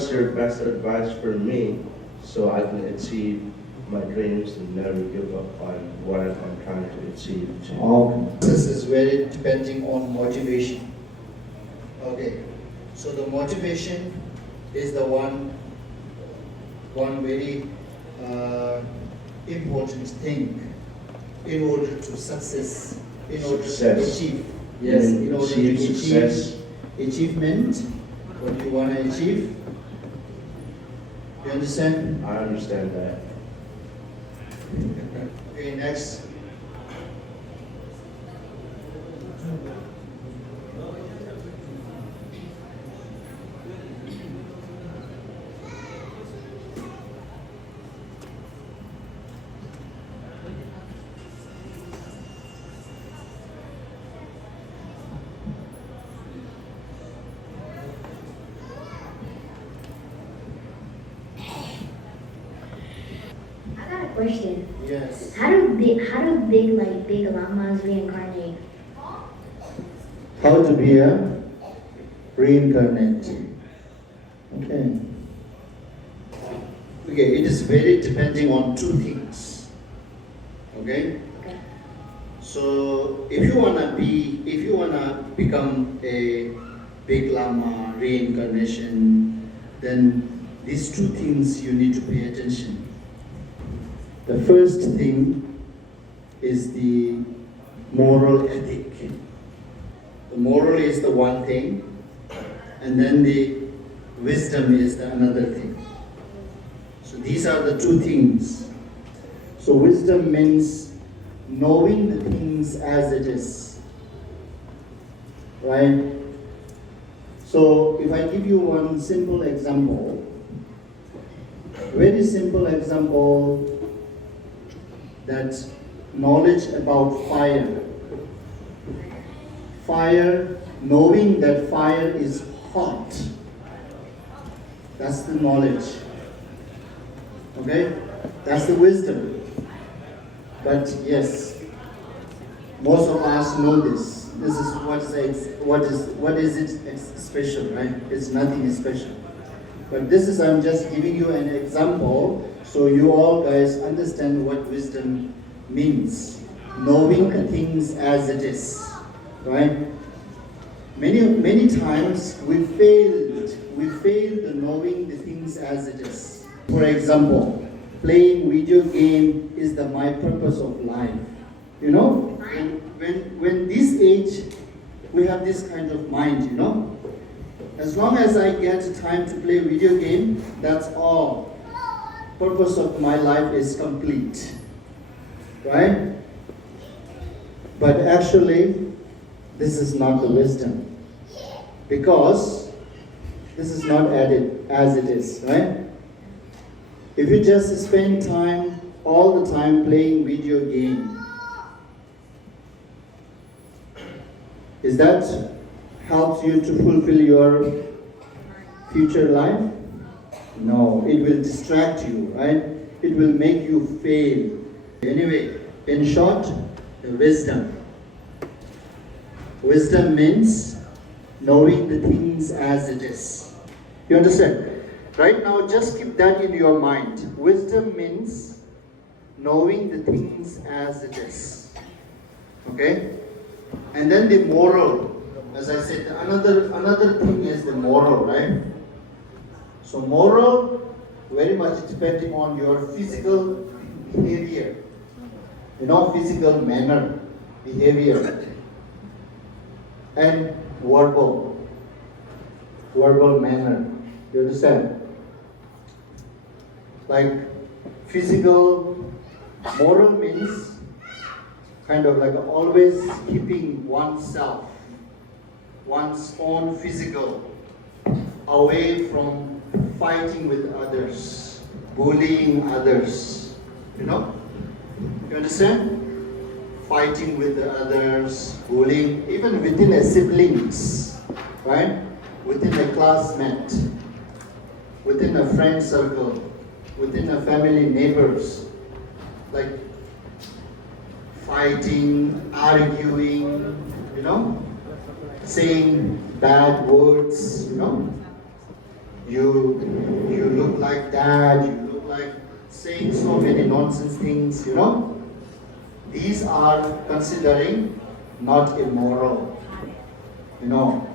what's your best advice for me so I can achieve my dreams and never give up on what I'm trying to achieve? This is very depending on motivation. Okay, so the motivation is the one very important thing in order to success, in order to achieve. Yes, in order to achieve achievement, what you want to achieve. You understand? I understand that. Okay, next. Question. Yes. How do big llamas reincarnate? How to be a reincarnate. Okay. Okay, it is very depending on two things. Okay? Okay. So if you wanna become a big lama reincarnation, then these two things you need to pay attention. The first thing is the moral ethic. The moral is the one thing, and then the wisdom is the another thing. So these are the two things. So wisdom means knowing the things as it is. Right? So if I give you one simple example, very simple example, that knowledge about fire. Fire, knowing that fire is hot. That's the knowledge. Okay? That's the wisdom. But yes, most of us know this. This is what is it special, right? It's nothing special. But this is, I'm just giving you an example so you all guys understand what wisdom means. Knowing the things as it is, right? Many times we failed in knowing the things as it is. For example, playing video game is my purpose of life. You know, when this age, we have this kind of mind, you know. As long as I get time to play video game, that's all. Purpose of my life is complete, right? But actually, this is not the wisdom, because this is not added as it is, right? If you just spend time all the time playing video game, is that helps you to fulfill your future life? No, it will distract you, right? It will make you fail. Anyway, in short, the wisdom. Wisdom means knowing the things as it is. You understand? Right now, just keep that in your mind. Wisdom means knowing the things as it is. Okay? And then the moral. As I said, another thing is the moral, right? So moral, very much depending on your physical behavior. You know, physical manner, behavior. And verbal manner. You understand? Like physical, moral means kind of like always keeping oneself, one's own physical, away from fighting with others, bullying others, you know? You understand? Fighting with the others, bullying, even within a siblings, right? Within a classmate, within a friend circle, within a family, neighbors, like fighting, arguing, you know? Saying bad words, you know? you look like that, you look like saying so many nonsense things, you know. These are considering not immoral, you know.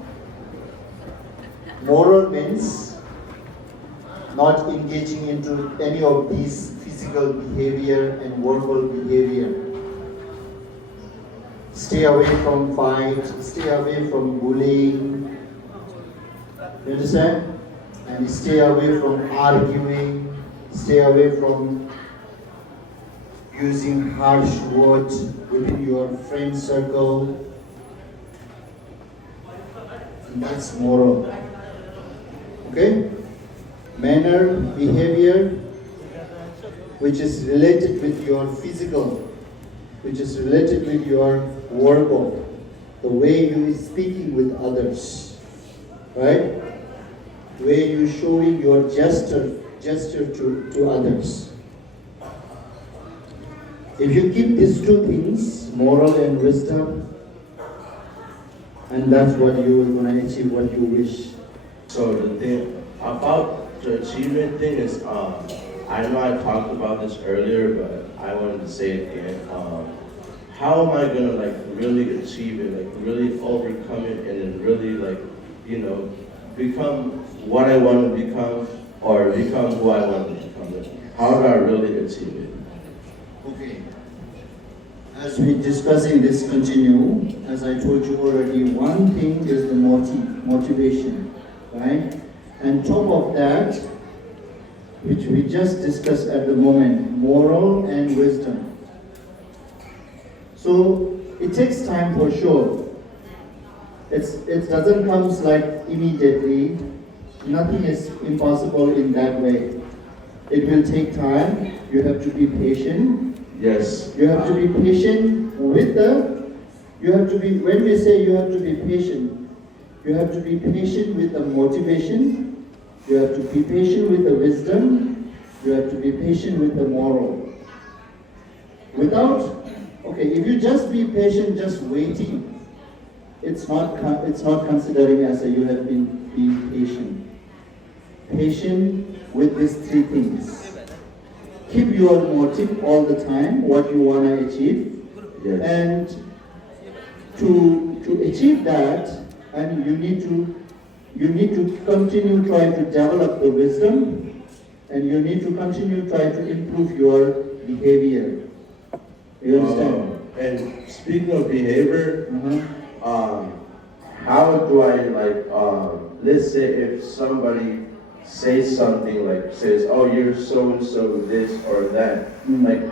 Moral means not engaging into any of these physical behavior and verbal behavior. Stay away from fight, stay away from bullying, you understand? And stay away from arguing, stay away from using harsh words within your friend circle. And that's moral. Okay? Manner, behavior, which is related with your physical, which is related with your verbal, the way you is speaking with others, right? Where you showing your gesture to others. If you keep these two things, moral and wisdom, and that's what you are going to achieve what you wish. So the thing about the achievement thing is, I know I talked about this earlier, but I wanted to say it again. How am I gonna like really achieve it, like really overcome it, and then really like, you know, become what I want to become, or become who I want to become? How do I really achieve it? Okay. As we discussing this continue, as I told you already, one thing is the motivation, right? And top of that, which we just discussed at the moment, moral and wisdom. So it takes time for sure. It doesn't come like immediately. Nothing is impossible in that way. It will take time. You have to be patient. Yes. You have to be patient with when we say you have to be patient, you have to be patient with the motivation, you have to be patient with the wisdom, you have to be patient with the moral. If you just be patient, just waiting, it's not considering as you have been patient. Patient with these three things. Keep your motive all the time, what you want to achieve. Yes. And to achieve that, and you need to continue trying to develop the wisdom, and you need to continue trying to improve your behavior. You understand? And speaking of behavior, how do I let's say if somebody says something says, oh, you're so-and-so this or that,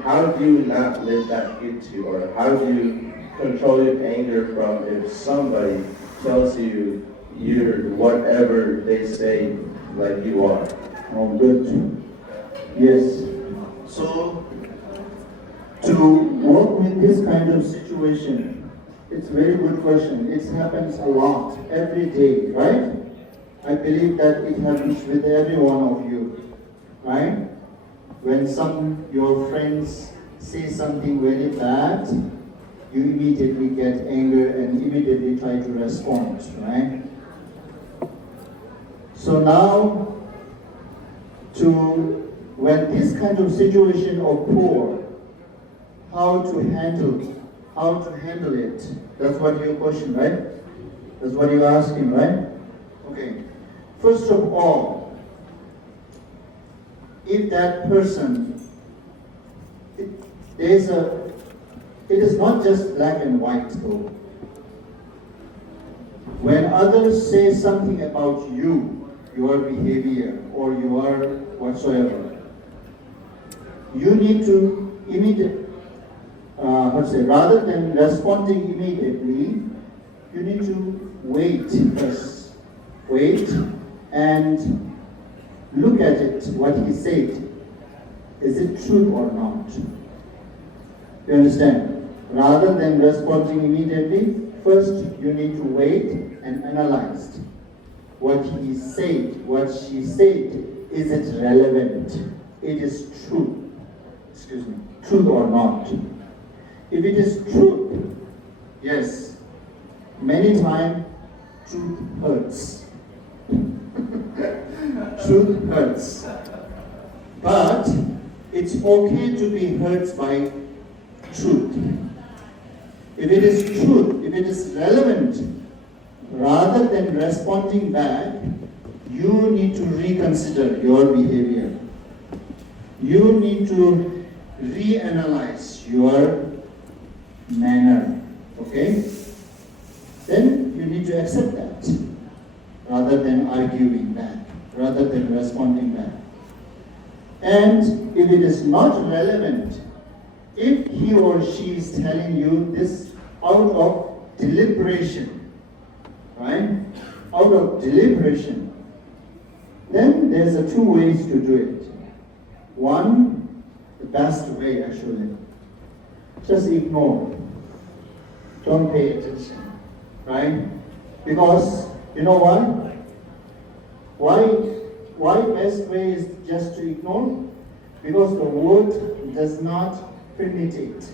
how do you not let that get to you, or how do you control your anger from if somebody tells you you're whatever they say like you are? Oh, good. Yes. So, to work with this kind of situation, it's a very good question. It happens a lot, every day, right? I believe that it happens with every one of you, right? When your friends say something very bad, you immediately get anger and immediately try to respond, right? So now, when this kind of situation occurs, how to handle it? That's what your question, right? That's what you're asking, right? Okay. First of all, if that person, it is not just black and white though. When others say something about you, your behavior, or your whatsoever, you need to rather than responding immediately, you need to wait first. Wait and look at it, what he said. Is it true or not? You understand? Rather than responding immediately, first you need to wait and analyze what he said, what she said. Is it relevant? It is true. True or not? If it is true, yes, many times truth hurts. Truth hurts. But it's okay to be hurt by truth. If it is truth, if it is relevant, rather than responding back, you need to reconsider your behavior. You need to reanalyze your manner. Okay? Then you need to accept that rather than arguing back, rather than responding back. And if it is not relevant, if he or she is telling you this out of deliberation, right? Out of deliberation, then there's two ways to do it. One, the best way actually, just ignore. Don't pay attention, right? Because you know why? Why best way is just to ignore? Because the word does not permit it.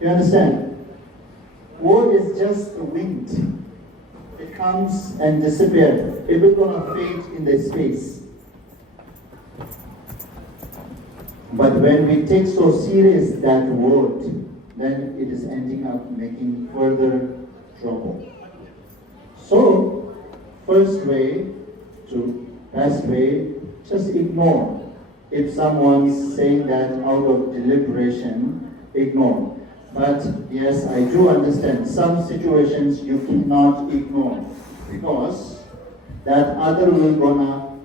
You understand? Word is just the wind. It comes and disappears. It will gonna fade in the space. But when we take so serious that word, then it is ending up making further trouble. So, first way to best way, just ignore. If someone's saying that out of deliberation, ignore. But yes, I do understand some situations you cannot ignore because that other will gonna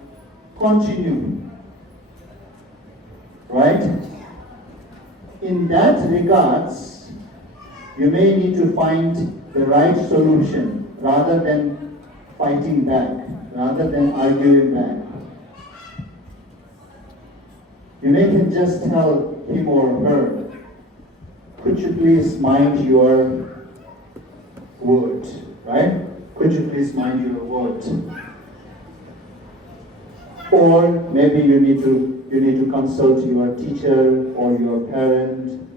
continue. Right? In that regards, you may need to find the right solution rather than fighting back, rather than arguing back. You may can just tell him or her, could you please mind your word, right? Could you please mind your word? Or maybe you need to consult your teacher or your parent.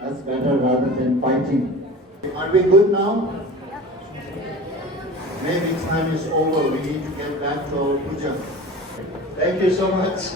That's better rather than fighting. Are we good now? Maybe time is over. We need to get back to our puja. Thank you so much.